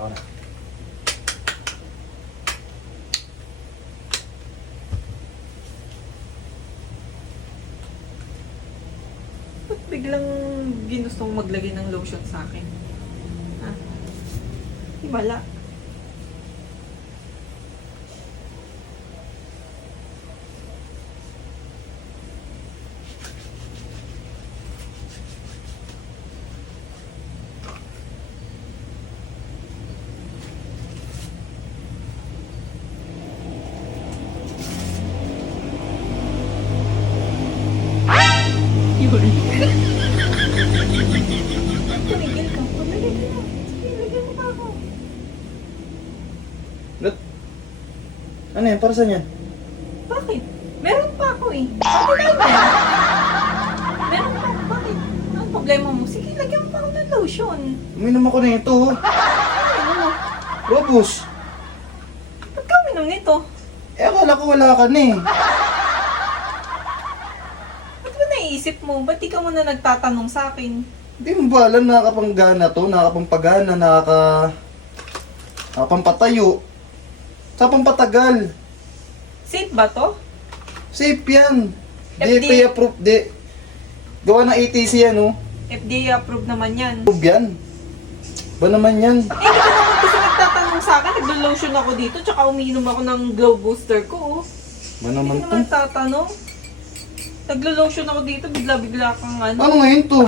Ako na. Ba't biglang ginustong maglagay ng lotion sa akin? Ha? Himala. Yun. Tumigil ka. Maglagay ka na. Sige, lagyan mo pa ako. Lut. Ano yan? Para saan yan? Bakit? Meron pa ako eh. Bakit na yan? Meron pa ako. Bakit? Anong problema mo? Sige, lagyan mo pa ako ng lotion. Uminom ako na ito. Ano mo? Robus. Ba't ka uminom nito? Eh, akala ko wala ka na eh. Ba't ba naiisip mo? Ba't di ka muna nagtatanong sa akin? Hindi mo ba alam, nakakapanggana to, nakakapampagana, nakakapampatayo. Sa pampatagal. Safe ba to? Safe yan. FDA. DFA approved. Gawa ng ATC yan, oh. FDA approved naman yan. Approved yan. Ba naman yan? Eh, hindi ka naman kasi nagtatanong sa akin. Naglo-lotion ako dito, tsaka umiinom ako ng glow booster ko, oh. Ba Hindi naman ka to? naman tatanong. Naglo-lotion ako dito, bigla-bigla kang ano. Ano ngayon to?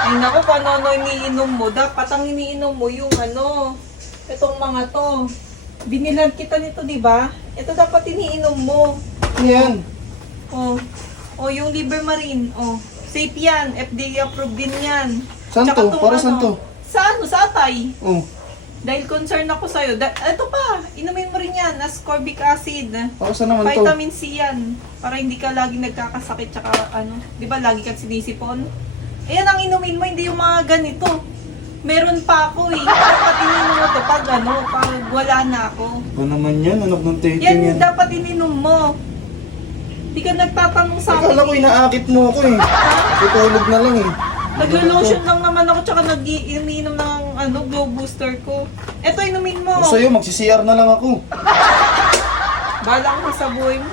Ay naku, kung ano iniinom mo, dapat ang iniinom mo yung ano, itong mga to. Binilan kita nito, di ba? Ito dapat iniinom mo. Ano yan? Oh, oh yung Libermarine, oh. Safe yan, FDA approved din yan. Saan Tsaka to? tong Para saan to? Sa ano, sa atay. Oh. Dahil concern ako sa'yo. Ito pa, inumin mo rin yan, ascorbic acid. Para saan naman to? Vitamin C yan. Para hindi ka laging nagkakasakit, tsaka ano, di ba lagi kang sinisipon? Ayan ang inumin mo, hindi yung mga ganito. Meron pa ako eh. Dapat ininom mo to pag ano, pag wala na ako. Ba naman yan? Anak ng tete Yan yan. dapat ininom mo. Hindi ka nagtatanong sa Akala ko akin. inaakit mo ako eh. Tutulog na lang eh. Naglo-lotion lang naman ako, tsaka nag-iinom ng ano, glow booster ko. Eto, inumin mo. Sa'yo, magsi-CR na lang ako. Balang ka sa buhay mo.